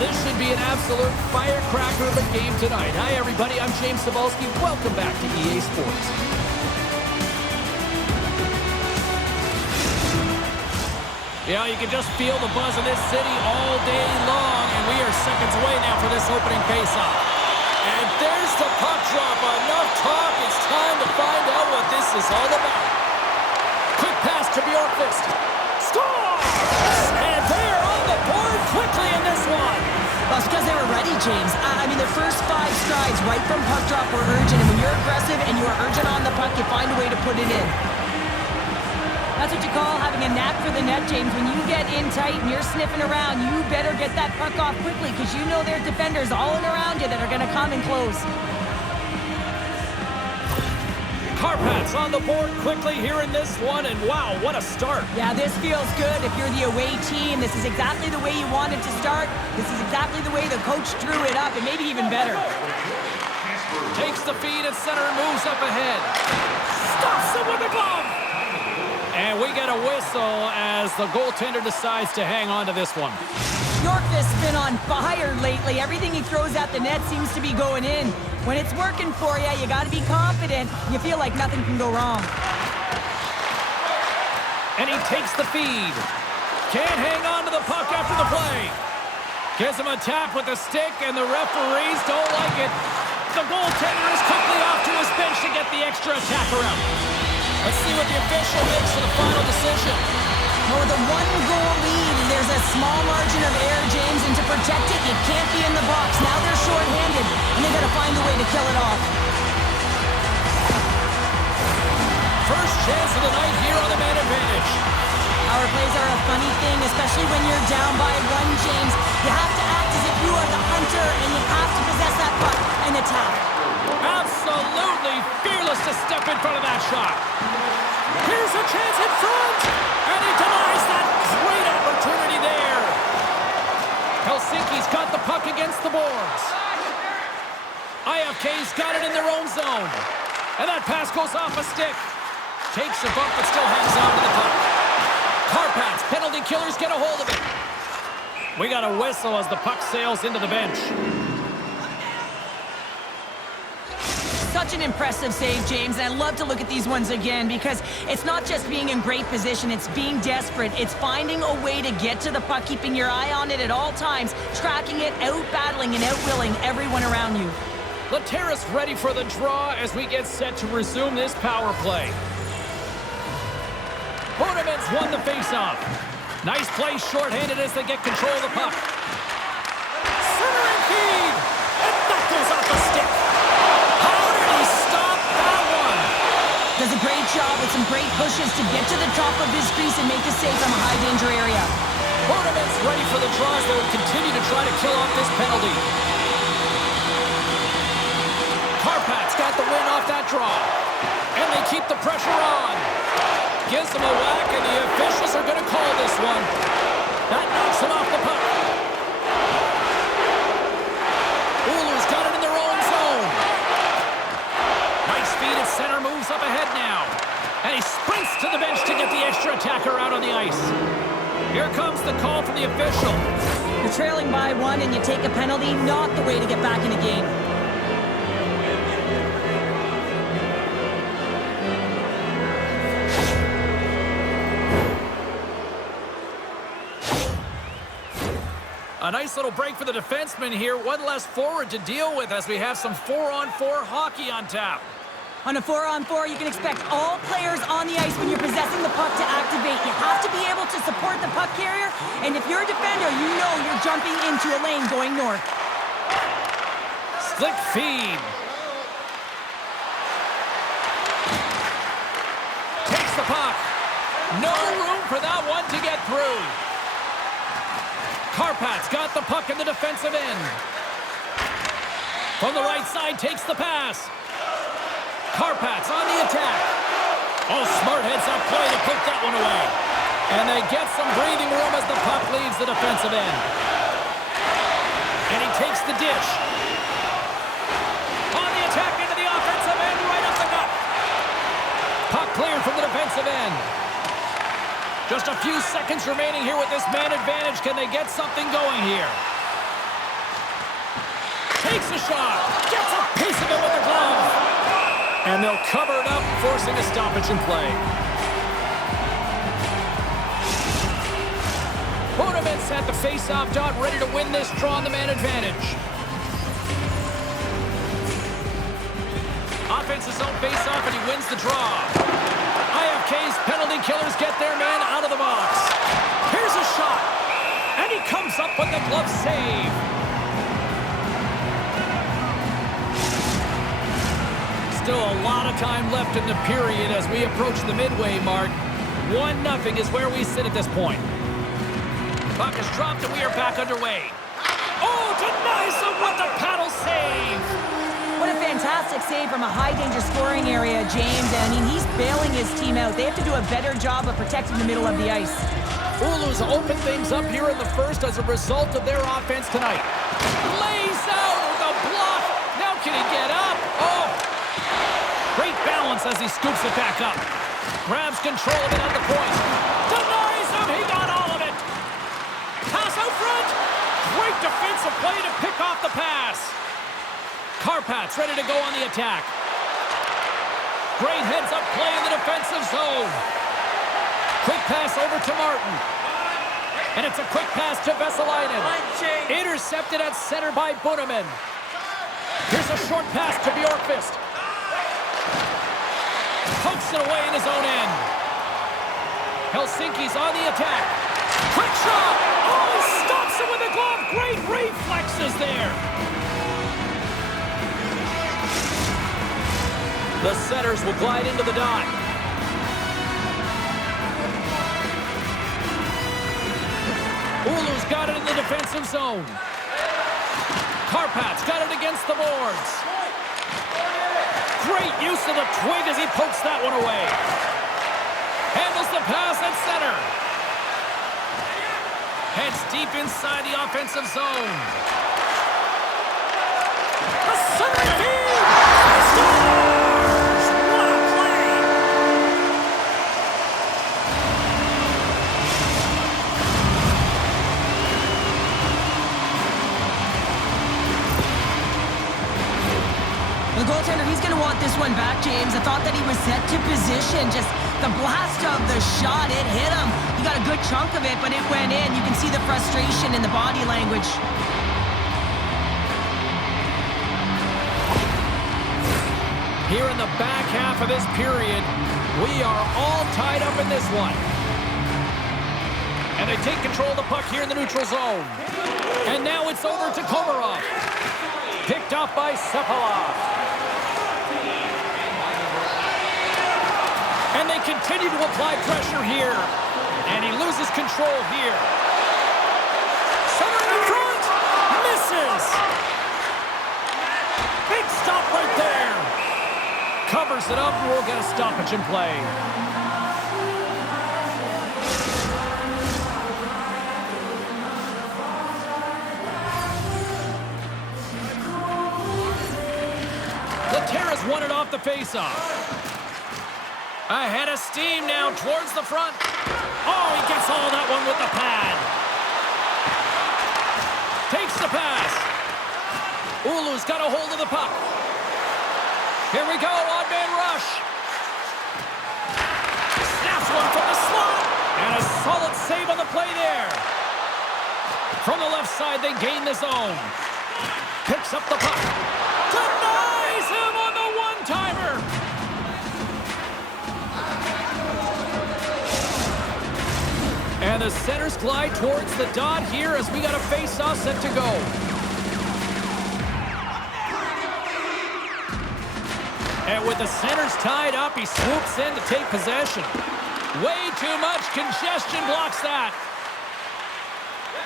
this should be an absolute firecracker of a game tonight. Hi, everybody. I'm James Cebulski. Welcome back to EA Sports. Yeah, you can just feel the buzz in this city all day long, and we are seconds away now for this opening faceoff. And there's the puck drop. Enough talk. It's time to find out what this is all about. Quick pass to Björkqvist. Score! And they're on the board quickly in this one. Well, it's because they were ready, James. I mean, the first 5 strides right from puck drop were urgent, and when you're aggressive and you are urgent on the puck, you find a way to put it in. That's what you call having a knack for the net, James. When you get in tight and you're sniffing around, you better get that puck off quickly because you know there are defenders all in around you that are going to come and close. Kärpät on the board quickly here in this one, and wow, what a start. Yeah, this feels good. If you're the away team, this is exactly the way you wanted to start. This is exactly the way the coach drew it up, and maybe even better. Takes the feed at center and moves up ahead. Stops him with the glove! And we get a whistle as the goaltender decides to hang on to this one. Björkqvist's been on fire lately. Everything he throws at the net seems to be going in. When it's working for you, you got to be confident. You feel like nothing can go wrong. And he takes the feed. Can't hang on to the puck after the play. Gives him a tap with the stick, and the referees don't like it. The goaltender is quickly off to his bench to get the extra attacker out. Let's see what the official makes for the final decision. Well, with a 1-goal lead, there's a small margin of error, James, and to protect it, it can't be in the box. Now they're short-handed, and they've got to find a way to kill it off. First chance of the night here on the man advantage. Power plays are a funny thing, especially when you're down by 1, James. You have to act as if you are the hunter, and you have to possess that puck and attack. Absolutely fearless to step in front of that shot. Here's a chance in front, and he denies that great opportunity there. Helsinki's got the puck against the boards. IFK's got it in their own zone. And that pass goes off a stick. Takes a bump, but still hangs on to the puck. Kärpät, penalty killers get a hold of it. We got a whistle as the puck sails into the bench. Such an impressive save, James, and I love to look at these ones again because it's not just being in great position, it's being desperate. It's finding a way to get to the puck, keeping your eye on it at all times, tracking it, out-battling and out-willing everyone around you. Laterra's ready for the draw as we get set to resume this power play. Bunnaman's won the faceoff. Nice play shorthanded as they get control of the puck. Centering feed! And that goes off the stick! Does a great job with some great pushes to get to the top of his crease and make a save from a high-danger area. Tournament's ready for the draws. They will continue to try to kill off this penalty. Kärpäät's got the win off that draw. And they keep the pressure on. Gives them a whack, and the officials are going to call this one. That knocks him off the puck. Oulun's got it in their own zone. Nice feed at center, moves up ahead now. And he sprints to the bench to get the extra attacker out on the ice. Here comes the call from the official. You're trailing by 1 and you take a penalty, not the way to get back in a game. A nice little break for the defenseman here. One less forward to deal with as we have some 4-on-4 hockey on tap. On a 4-on-4, you can expect all players on the ice when you're possessing the puck to activate. You have to be able to support the puck carrier, and if you're a defender, you know you're jumping into a lane going north. Slick feed. Takes the puck. No room for that one to get through. Kärpäät's got the puck in the defensive end. From the right side, takes the pass. Kärpäät's on the attack. Oh, smart heads-up play to put that one away. And they get some breathing room as the puck leaves the defensive end. And he takes the dish. On the attack into the offensive end, right up the gut. Puck cleared from the defensive end. Just a few seconds remaining here with this man advantage. Can they get something going here? shot. Gets a piece of it with the glove. And they'll cover it up, forcing a stoppage in play. Bunnaman's at the face-off dot, ready to win this draw on the man advantage. Offense's own face-off, and he wins the draw. IFK's penalty killers get their man out of the box. Here's a shot, and he comes up with the glove save. Still a lot of time left in the period as we approach the midway mark. 1-0 is where we sit at this point. Puck is dropped, and we are back underway. Oh, denies him with the paddle save. What a fantastic save from a high-danger scoring area, James. I mean, he's bailing his team out. They have to do a better job of protecting the middle of the ice. Oulu's opened things up here in the first as a result of their offense tonight. Lays out with a block. Now can he get up? Oh! Great balance as he scoops it back up. Grabs control of it at the point. Denies him. He got all of it. Pass out front. Great defensive play to pick off the pass. Kärpat's ready to go on the attack. Great heads-up play in the defensive zone. Quick pass over to Martin. And it's a quick pass to Vesalainen. Intercepted at center by Bunnaman. Here's a short pass to Björkqvist. Pokes it away in his own end. Helsinki's on the attack. Quick shot! Oh, he stops it with a glove. Great reflexes there. The setters will glide into the dot. Oulu's got it in the defensive zone. Kärpat's got it against the boards. Great use of the twig as he pokes that one away. Handles the pass at center. Heads deep inside the offensive zone. A center feed! Scores! What a play! The goaltender, he's going to want this one back, James. I thought that he was set to position. Just the blast of the shot, it hit him. He got a good chunk of it, but it went in. You can see the frustration in the body language. Here in the back half of this period, we are all tied up in this one. And they take control of the puck here in the neutral zone. And now it's over to Komarov. Picked off by Seppälä. And they continue to apply pressure here. And he loses control here. Center in front. Misses. Big stop right there. Covers it up, and we'll get a stoppage in play. The Terras won it off the faceoff. Ahead of steam now towards the front. Oh, he gets all that one with the pad. Takes the pass. Oulu's got a hold of the puck. Here we go, odd-man rush. Snaps one from the slot. And a solid save on the play there. From the left side, they gain the zone. Picks up the puck. Denies him on the one-timer. And the centers glide towards the dot here as we got a face-off set to go. And with the centers tied up, he swoops in to take possession. Way too much congestion blocks that.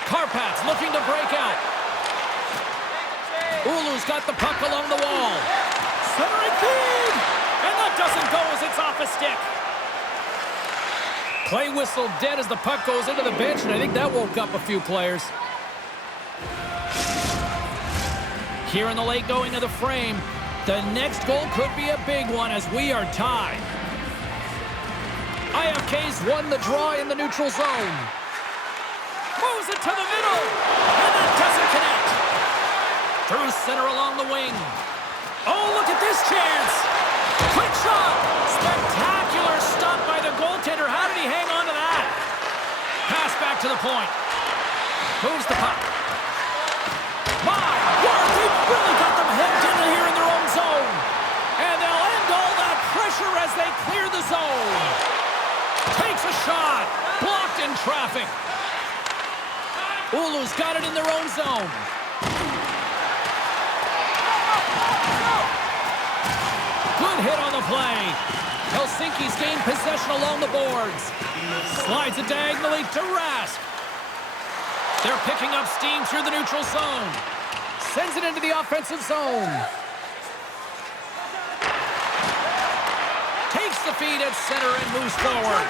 Kärpat's looking to break out. Oulu's got the puck along the wall. Centering feed! And that doesn't go as it's off a stick. Play whistle dead as the puck goes into the bench, and I think that woke up a few players. Here in the late going of the frame, the next goal could be a big one as we are tied. IFK's won the draw in the neutral zone. Moves it to the middle, and that doesn't connect. Through center along the wing. Oh, look at this chance. Quick shot. Spectacular stop by the goaltender. How did he hang on to that? Pass back to the point. Moves the puck. My word, they've really got them hemmed in here in their own zone. And they'll end all that pressure as they clear the zone. Takes a shot. Blocked in traffic. Oulu's got it in their own zone. Good hit on the play. Helsinki's gained possession along the boards. Slides it diagonally to Rask. They're picking up steam through the neutral zone. Sends it into the offensive zone. Takes the feed at center and moves forward.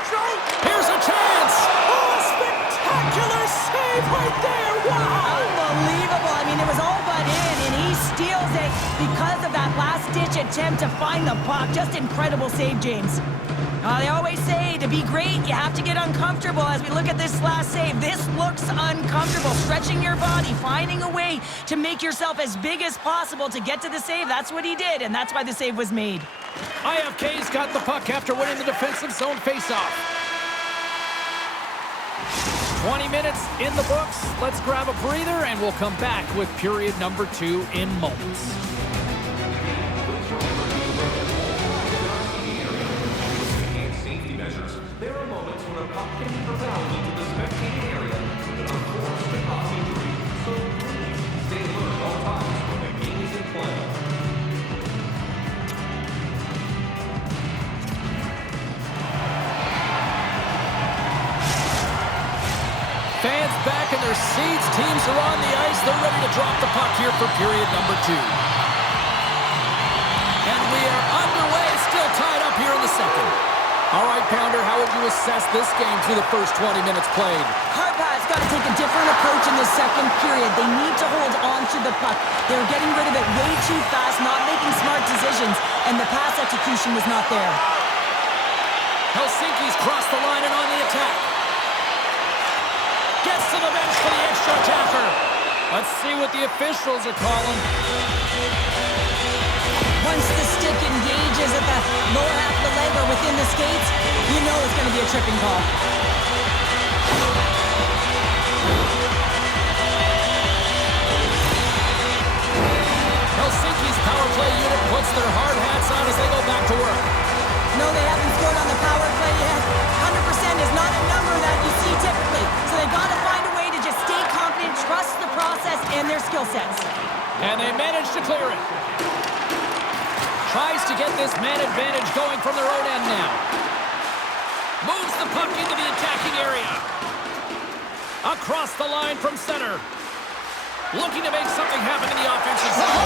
Here's a chance. Oh, a spectacular save right there. Wow. Unbelievable. I mean, it was all but in, and he steals it because of that last-ditch attempt to find the puck. Just incredible save, James. They always say to be great, you have to get uncomfortable. As we look at this last save, this looks uncomfortable. Stretching your body, finding a way to make yourself as big as possible to get to the save. That's what he did, and that's why the save was made. IFK's got the puck after winning the defensive zone faceoff. 20 minutes in the books. Let's grab a breather, and we'll come back with period number 2 in moments. There are moments when a puck can be propelled into the spectating area that are forced to cause injury. So please stay alert at all times when the game is in play. Fans back in their seats. Teams are on the ice. They're ready to drop the puck here for period number 2. And we are underway. Still tied up here in the second. All right, Pounder, how would you assess this game through the first 20 minutes played? Kärpat's got to take a different approach in the second period. They need to hold on to the puck. They were getting rid of it way too fast, not making smart decisions, and the pass execution was not there. Helsinki's crossed the line and on the attack. Gets to the bench for the extra attacker. Let's see what the officials are calling. Once the stick engages at the lower half of the leg or within the skates, you know it's going to be a tripping call. Helsinki's power play unit puts their hard hats on as they go back to work. No, they haven't scored on the power play yet. 100% is not a number that you see typically. So they've got to find a way to just stay confident, trust the process and their skill sets. And they managed to clear it. Tries to get this man advantage going from their own end now. Moves the puck into the attacking area. Across the line from center. Looking to make something happen in the offensive zone.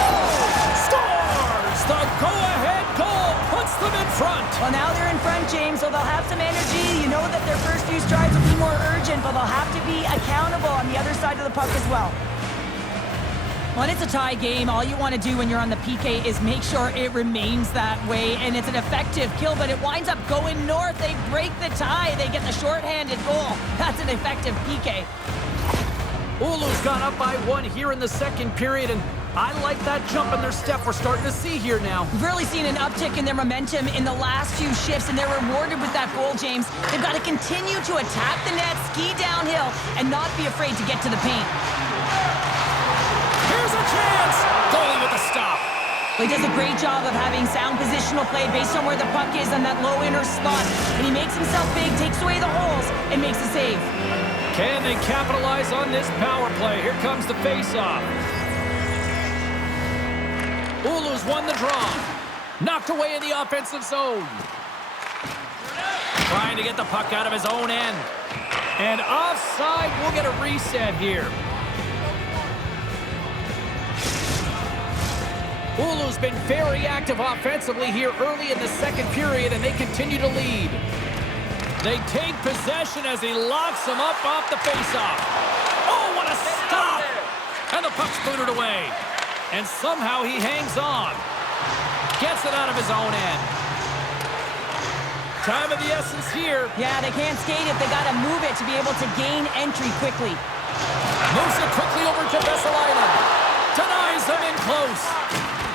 Scores! The go-ahead goal puts them in front. Well, now they're in front, James, so they'll have some energy. You know that their first few strides will be more urgent, but they'll have to be accountable on the other side of the puck as well. When it's a tie game, all you want to do when you're on the PK is make sure it remains that way, and it's an effective kill, but it winds up going north. They break the tie. They get the shorthanded goal. That's an effective PK. Oulu's gone up by 1 here in the second period, and I like that jump in their step we're starting to see here now. We've really seen an uptick in their momentum in the last few shifts, and they're rewarded with that goal, James. They've got to continue to attack the net, ski downhill, and not be afraid to get to the paint. Here's a chance! Goalie with a stop. He does a great job of having sound positional play based on where the puck is on that low inner spot. And he makes himself big, takes away the holes, and makes a save. Can they capitalize on this power play? Here comes the face-off. Oulu's won the draw. Knocked away in the offensive zone. Trying to get the puck out of his own end. And offside, we'll get a reset here. Oulu's been very active offensively here early in the second period, and they continue to lead. They take possession as he locks him up off the faceoff. Oh, what a stop! And the puck's booted away. And somehow he hangs on. Gets it out of his own end. Time of the essence here. Yeah, they can't skate it. They got to move it to be able to gain entry quickly. Moves it quickly over to Björkqvist. Denies them in close.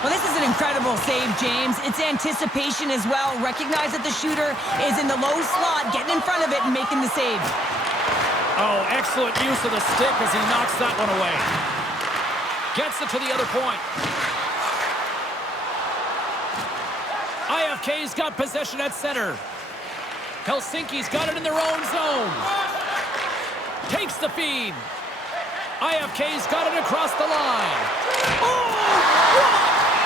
Well, this is an incredible save, James. It's anticipation as well. Recognize that the shooter is in the low slot, getting in front of it and making the save. Oh, excellent use of the stick as he knocks that one away. Gets it to the other point. IFK's got possession at center. Helsinki's got it in their own zone. Takes the feed. IFK's got it across the line. Oh,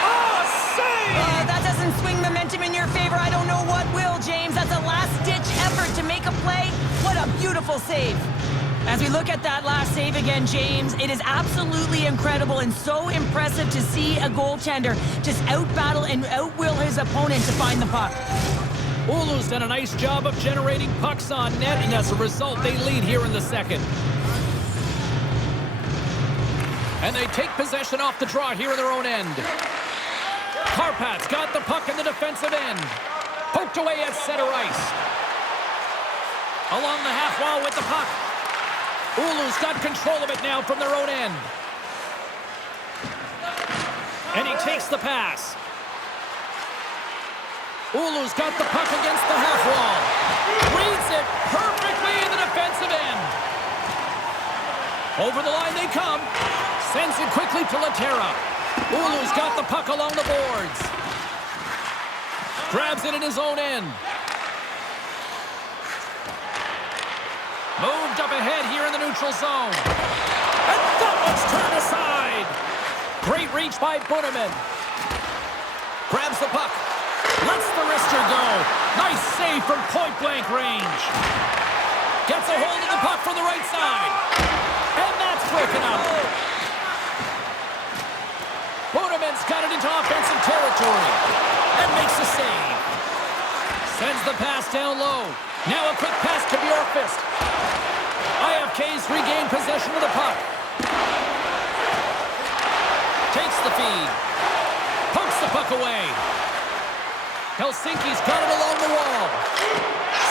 what a save! That doesn't swing momentum in your favor. I don't know what will, James. That's a last-ditch effort to make a play. What a beautiful save. As we look at that last save again, James, it is absolutely incredible and so impressive to see a goaltender just out-battle and out-will his opponent to find the puck. Oulu's done a nice job of generating pucks on net, and as a result, they lead here in the second. And they take possession off the draw here in their own end. Kärpat's got the puck in the defensive end. Poked away at center ice. Along the half wall with the puck. Oulu's got control of it now from their own end. And he takes the pass. Oulu's got the puck against the half wall. Reads it perfectly in the defensive end. Over the line they come. Sends it quickly to Laterra. Oulu's got the puck along the boards. Grabs it in his own end. Moved up ahead here in the neutral zone. And that one's turned aside. Great reach by Bunnaman. Grabs the puck. Lets the wrister go. Nice save from point-blank range. Gets a hold of the puck from the right side. And that's broken up. Bunnaman's got it into offensive territory. And makes the save. Sends the pass down low. Now a quick pass to Björkqvist. IFK's regained possession of the puck. Takes the feed. Pokes the puck away. Helsinki's got it along the wall.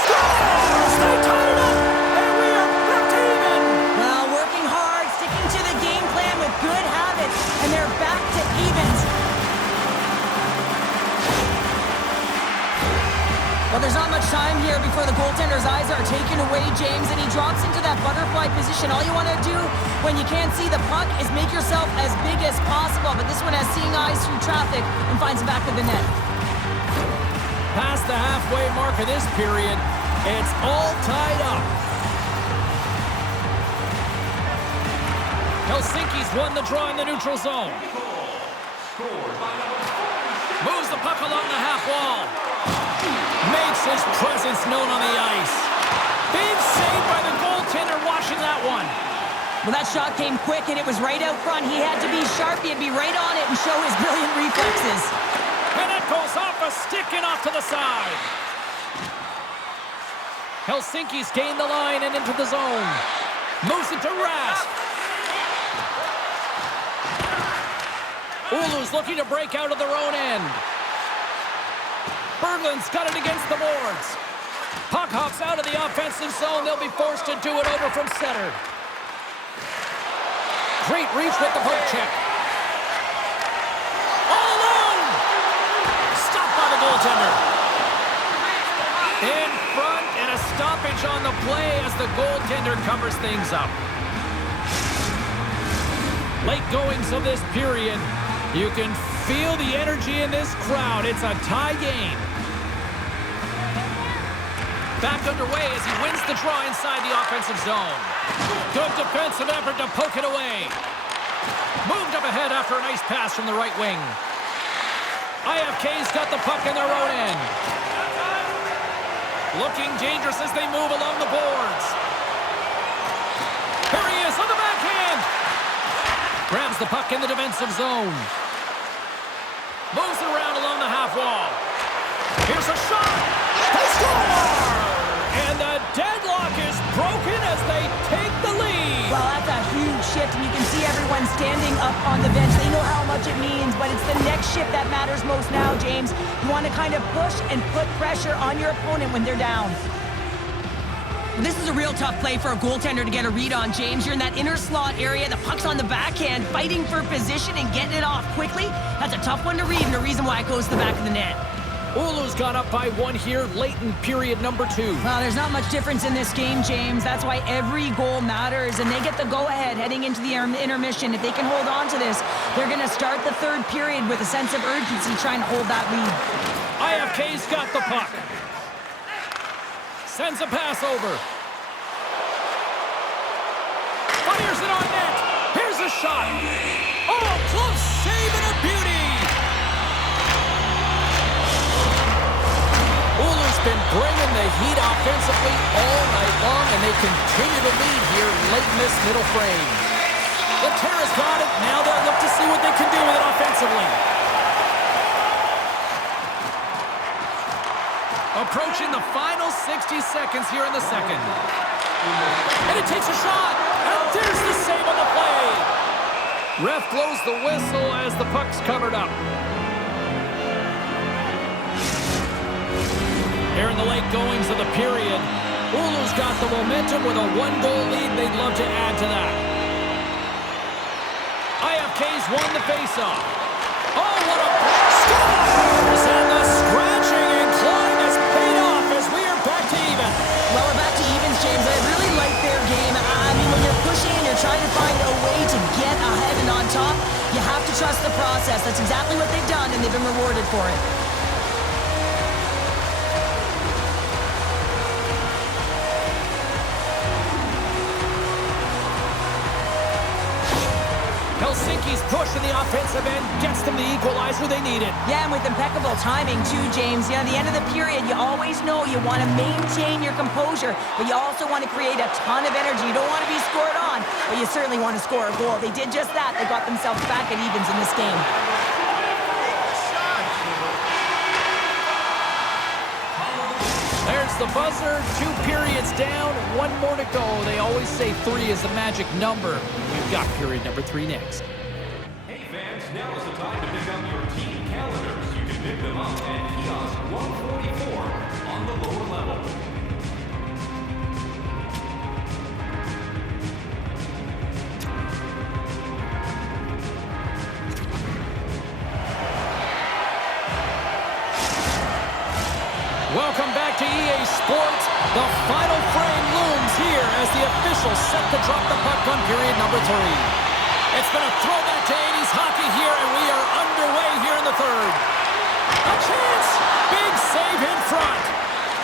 Scores! They tie it up! And we are back to even! Well, working hard, sticking to the game plan with good habits, and they're back to evens. Well, there's not much time here before the goaltender's eyes are taken away, James, and he drops into that butterfly position. All you want to do when you can't see the puck is make yourself as big as possible, but this one has seeing eyes through traffic and finds the back of the net. Past the halfway mark of this period, it's all tied up. Helsinki's won the draw in the neutral zone. Moves the puck along the half wall. Makes his presence known on the ice. Big save by the goaltender watching that one. Well, that shot came quick, and it was right out front. He had to be sharp. He had to be right on it and show his brilliant reflexes. And it goes off a stick and off to the side. Helsinki's gained the line and into the zone. Moves it to Rask. Oulu's looking to break out of their own end. Berglund's got it against the boards. Puck hops out of the offensive zone. They'll be forced to do it over from center. Great reach with the poke check. All alone! Stopped by the goaltender. In front and a stoppage on the play as the goaltender covers things up. Late goings of this period. You can feel the energy in this crowd. It's a tie game. Back underway as he wins the draw inside the offensive zone. Good defensive effort to poke it away. Moved up ahead after a nice pass from the right wing. IFK's got the puck in their own end. Looking dangerous as they move along the boards. Here he is on the backhand. Grabs the puck in the defensive zone. Moves it around along the half wall. Here's a shot. They score! And the deadlock is broken as they take the lead. Well, that's a huge shift, and you can see everyone standing up on the bench. They know how much it means, but it's the next shift that matters most now, James. You want to kind of push and put pressure on your opponent when they're down. This is a real tough play for a goaltender to get a read on, James. You're in that inner slot area. The puck's on the backhand, fighting for position and getting it off quickly. That's a tough one to read, and the reason why it goes to the back of the net. Oulu's gone up by 1 here, late in period number 2. Well, there's not much difference in this game, James. That's why every goal matters, and they get the go-ahead heading into the intermission. If they can hold on to this, they're going to start the third period with a sense of urgency trying to hold that lead. IFK's got the puck. Sends a pass over. Fires it on net. Here's a shot. Oh, close save and a beauty. Oulu's been bringing the heat offensively all night long, and they continue to lead here late in this middle frame. Laterra's got it. Now they'll look to see what they can do with it offensively. Approaching the final 60 seconds here in the second. And it takes a shot. And there's the save on the play. Ref blows the whistle as the puck's covered up. Here in the late goings of the period, Oulu's got the momentum with a 1-goal lead. They'd love to add to that. IFK's won the faceoff. Oh, what a scores! And the scratching and clawing has paid off as we are back to even. Well, we're back to evens, James. I really like their game. I mean, when you're pushing and you're trying to find a way to get ahead and on top, you have to trust the process. That's exactly what they've done, and they've been rewarded for it. Helsinki's push in the offensive end gets them the equalizer they needed. Yeah, and with impeccable timing, too, James. You know, at the end of the period, you always know you want to maintain your composure, but you also want to create a ton of energy. You don't want to be scored on, but you certainly want to score a goal. They did just that. They got themselves back at evens in this game. There's the buzzer. 2 periods down, 1 more to go. They always say 3 is the magic number. We've got period number 3 next. Hey fans, now is the time to pick up your team calendars. You can pick them up at kiosk 144 on the lower level. Welcome back to EA Sports. The final frame looms here as the officials set to drop the puck on period number 3. It's been a throwback to 80s hockey here, and we are underway here in the third. A chance! Big save in front.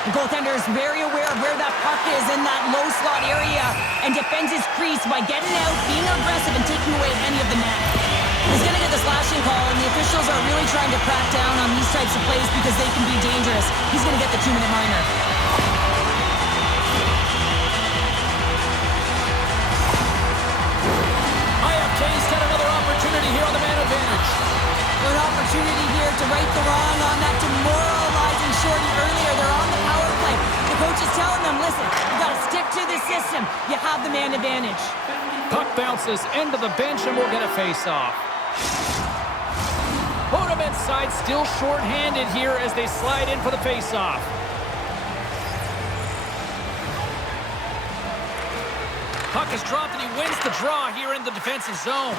The goaltender is very aware of where that puck is in that low slot area and defends his crease by getting out, being aggressive, and taking away any of the net. He's going to get the slashing call, and the officials are really trying to crack down on these types of plays because they can be dangerous. He's going to get the 2-minute minor. IFK's got another opportunity here on the man advantage. An opportunity here to right the wrong on that demoralizing shorty earlier. They're on the power play. The coach is telling them, listen, you got to stick to the system. You have the man advantage. Puck bounces into the bench, and we'll get a face-off. Bunnaman's side still short-handed here as they slide in for the face-off. Puck is dropped, and he wins the draw here in the defensive zone.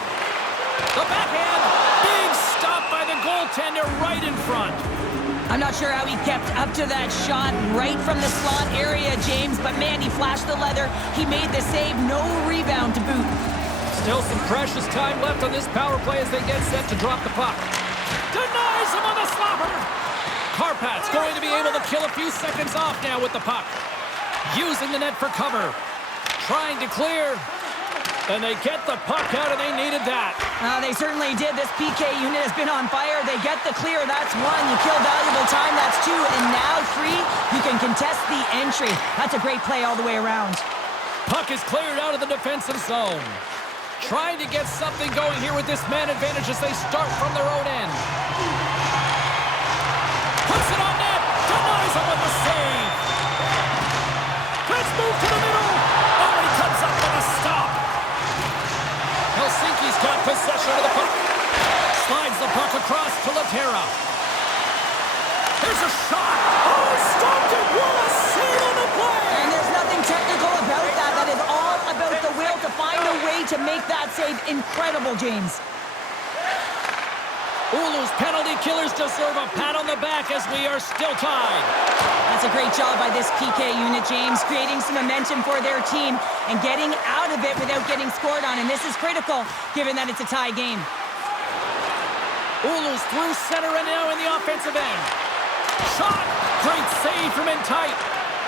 The backhand, big stop by the goaltender right in front. I'm not sure how he kept up to that shot right from the slot area, James, but man, he flashed the leather. He made the save, no rebound to boot. Still some precious time left on this power play as they get set to drop the puck. Denies him on the slapper. Kärpat's going to be able to kill a few seconds off now with the puck. Using the net for cover. Trying to clear. And they get the puck out, and they needed that. They certainly did. This PK unit has been on fire. They get the clear. That's 1. You kill valuable time. That's 2. And now 3. You can contest the entry. That's a great play all the way around. Puck is cleared out of the defensive zone. Trying to get something going here with this man advantage as they start from their own end. Puts it on net. Denies him with the save. Let's move to the middle. Oh, he comes up with a stop. Helsinki's got possession of the puck. Slides the puck across to Laterra. There's a shot. Oh, stopped it. What a save on the play. And there's nothing technical ability to make that save incredible, James. Oulu's penalty killers deserve a pat on the back as we are still tied. That's a great job by this PK unit, James, creating some momentum for their team and getting out of it without getting scored on. And this is critical, given that it's a tie game. Oulu's through center and now in the offensive end. Shot! Great save from in tight.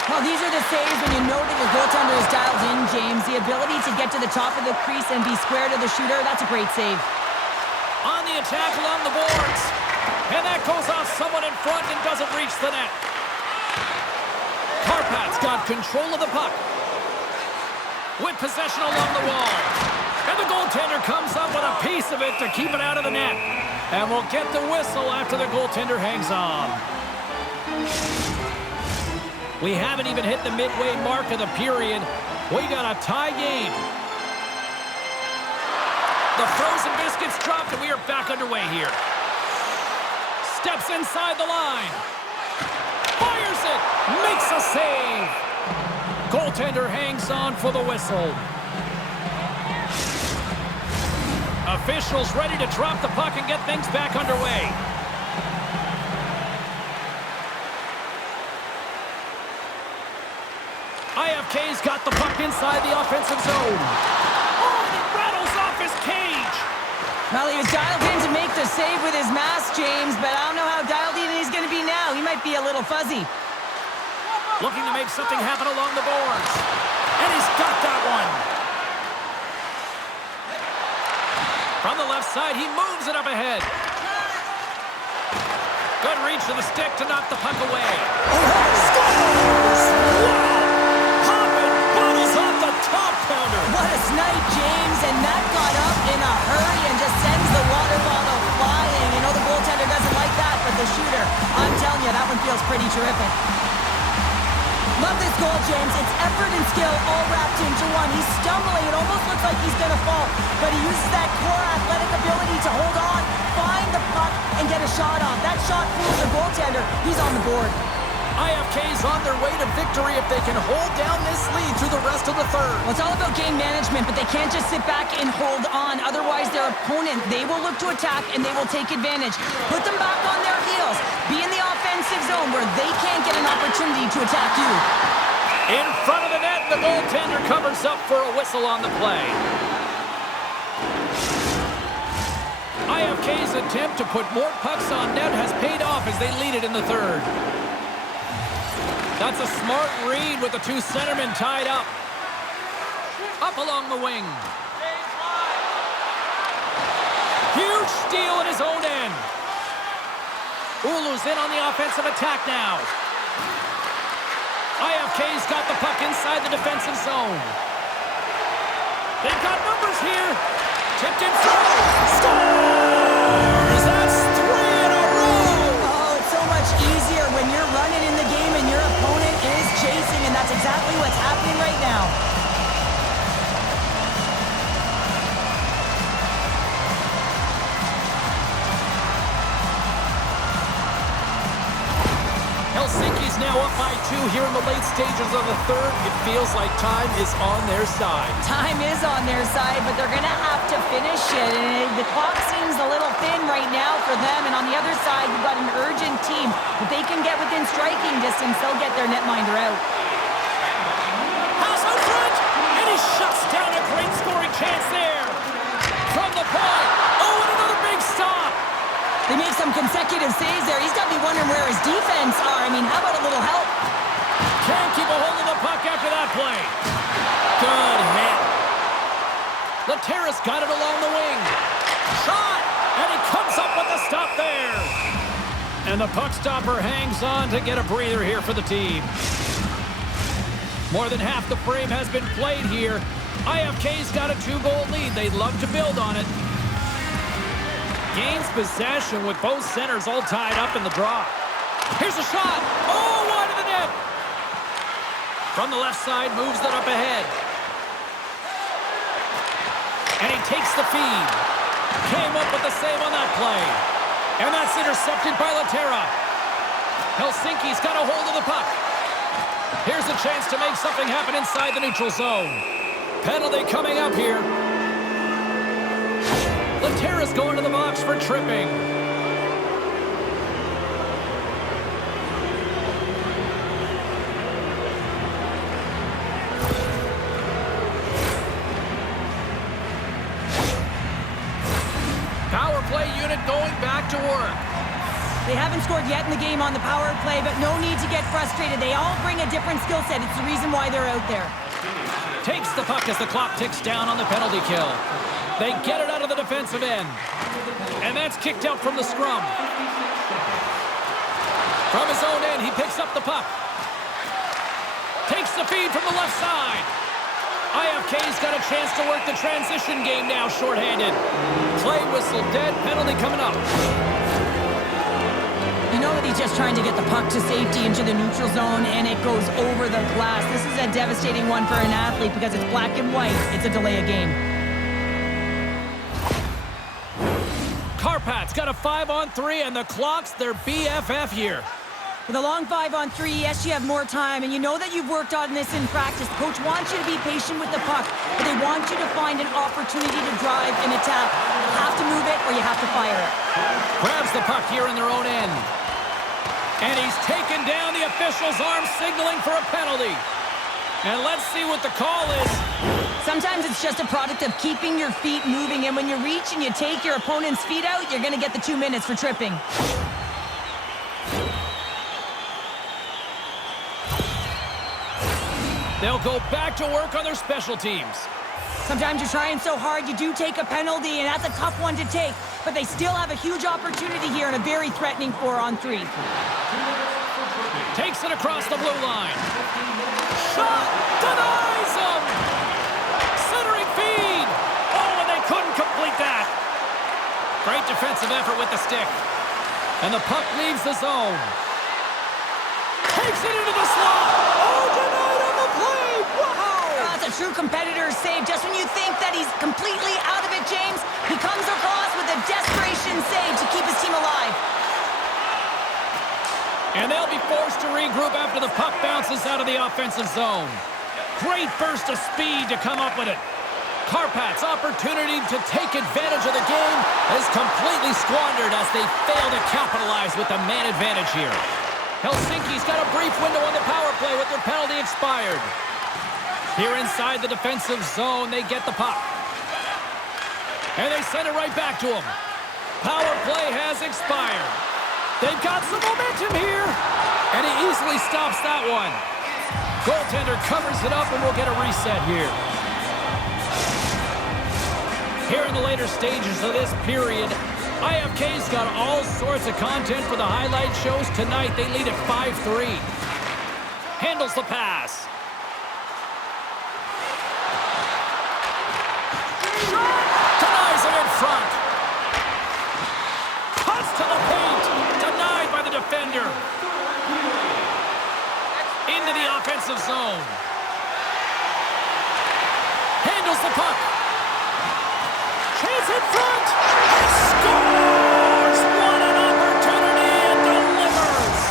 Well, these are the saves when you know that your goaltender is dialed in, James. The ability to get to the top of the crease and be square to the shooter, that's a great save. On the attack along the boards. And that goes off someone in front and doesn't reach the net. Kärpat's got control of the puck. With possession along the wall. And the goaltender comes up with a piece of it to keep it out of the net. And we'll get the whistle after the goaltender hangs on. We haven't even hit the midway mark of the period. We got a tie game. The frozen biscuits dropped and we are back underway here. Steps inside the line. Fires it. Makes a save. Goaltender hangs on for the whistle. Officials ready to drop the puck and get things back underway. IFK's got the puck inside the offensive zone. Oh, it rattles off his cage. Well, he was dialed in to make the save with his mask, James, but I don't know how dialed in he's going to be now. He might be a little fuzzy. Looking to make something happen along the boards. And he's got that one. From the left side, he moves it up ahead. Good reach to the stick to knock the puck away. Scores! Wow! Top pounder. What a snipe, James, and that got up in a hurry and just sends the water bottle flying. You know the goaltender doesn't like that, but the shooter, I'm telling you, that one feels pretty terrific. Love this goal, James. It's effort and skill all wrapped into one. He's stumbling. It almost looks like he's going to fall, but he uses that core athletic ability to hold on, find the puck, and get a shot off. That shot fools the goaltender. He's on the board. IFK's on their way to victory if they can hold down this lead through the rest of the third. Well, it's all about game management, but they can't just sit back and hold on. Otherwise, their opponent, they will look to attack and they will take advantage. Put them back on their heels. Be in the offensive zone where they can't get an opportunity to attack you. In front of the net, the goaltender covers up for a whistle on the play. IFK's attempt to put more pucks on net has paid off as they lead it in the third. That's a smart read with the two centermen tied up. Up along the wing. Huge steal at his own end. Oulu's in on the offensive attack now. IFK's got the puck inside the defensive zone. They've got numbers here. Tipped in front. Scores! That's 3 in a row! Oh, it's so much easier when you're running in the game and your opponent is chasing, and that's exactly what's happening right now. Helsinki's now up by 2 here in the late stages of the third. It feels like time is on their side. Time is on their side, but they're going to have to finish it. And the clock seems a little thin right now for them. And on the other side, you've got an urgent team. If they can get within striking distance, they'll get their netminder out. Pass out front, and he shuts down a great scoring chance there. From the point. Oh, and another big stop. They make some consecutive saves there. He's got me wondering where his defense are. I mean, how about a little help? Can't keep a hold of the puck after that play. Good hit. Laterra's got it along the wing. Shot! And he comes up with the stop there. And the puck stopper hangs on to get a breather here for the team. More than half the frame has been played here. IFK's got a 2-goal lead. They'd love to build on it. Gains possession with both centers all tied up in the draw. Here's a shot. Oh, wide of the net. From the left side, moves it up ahead. And he takes the feed. Came up with the save on that play. And that's intercepted by Laterra. Helsinki's got a hold of the puck. Here's a chance to make something happen inside the neutral zone. Penalty coming up here. Kara's going to the box for tripping. Power play unit going back to work. They haven't scored yet in the game on the power play, but no need to get frustrated. They all bring a different skill set. It's the reason why they're out there. Takes the puck as the clock ticks down on the penalty kill. They get it out of the defensive end. And that's kicked out from the scrum. From his own end, he picks up the puck. Takes the feed from the left side. IFK's got a chance to work the transition game now, shorthanded. Play whistle dead, penalty coming up. You know that he's just trying to get the puck to safety into the neutral zone, and it goes over the glass. This is a devastating one for an athlete because it's black and white. It's a delay of game. Kärpat's got a 5-on-3, and the clock's their BFF here. With a long 5-on-3, yes, you have more time, and you know that you've worked on this in practice. The coach wants you to be patient with the puck, but they want you to find an opportunity to drive and attack. You have to move it or you have to fire it. Grabs the puck here in their own end. And he's taken down the official's arm, signaling for a penalty. And let's see what the call is. Sometimes it's just a product of keeping your feet moving, and when you reach and you take your opponent's feet out, you're going to get the 2 minutes for tripping. They'll go back to work on their special teams. Sometimes you're trying so hard, you do take a penalty, and that's a tough one to take. But they still have a huge opportunity here and a very threatening 4-on-3. Takes it across the blue line. Shot! Denies him! Centering feed! Oh, and they couldn't complete that. Great defensive effort with the stick. And the puck leaves the zone. Takes it into the slot! Oh, denied on the play! Wow! That's a true competitor's save. Just when you think that he's completely out of it, James, he comes across with a desperation save to keep his team alive. And they'll be forced to regroup after the puck bounces out of the offensive zone. Great burst of speed to come up with it. Kärpat's opportunity to take advantage of the game is completely squandered as they fail to capitalize with the man advantage here. Helsinki's got a brief window on the power play with their penalty expired. Here inside the defensive zone, they get the puck. And they send it right back to him. Power play has expired. They've got some momentum here. And he easily stops that one. Goaltender covers it up and we'll get a reset here. Here in the later stages of this period, IFK's got all sorts of content for the highlight shows tonight. They lead at 5-3. Handles the pass. Shot! Denies it in front. Cuts to the paint. Denied by the defender. Into the offensive zone. Handles the puck. Chance in front. He scores! What an opportunity and delivers!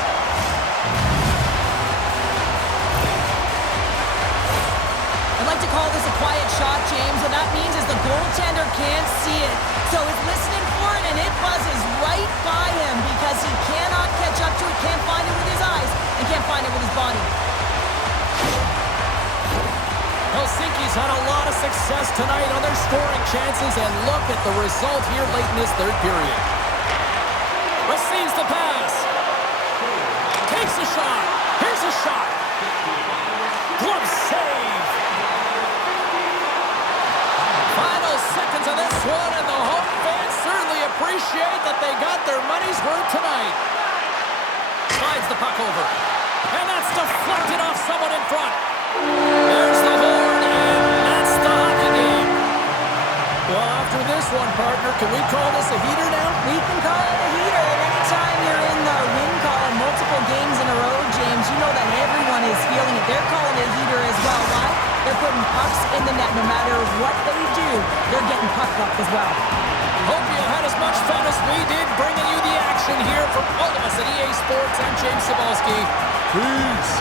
I'd like to call this a quiet shot, James. What that means is the goaltender can't see it. So he's listening for it, and it buzzes right by him because he cannot catch up to it, can't find it with his eyes, and can't find it with his body. Helsinki's had a lot of success tonight on their scoring chances, and look at the result here late in this third period. Receives the pass. Takes a shot. Here's a shot. Glove save. Final seconds of this one, and the home fans certainly appreciate that they got their money's worth tonight. Slides the puck over. And that's deflected off someone in front. There's the horn, and that's the hockey game. Well, after this one, partner, can we call this a heater now? We can call it a heater, and anytime you're in the win column multiple games in a row, James, you know that everyone is feeling it. They're calling it a heater as well. Why? They're putting pucks in the net. No matter what they do, they're getting puck luck as well. Hope you had as much fun as we did bringing you the action here from all of us at EA Sports. I'm James Cybulski. Peace.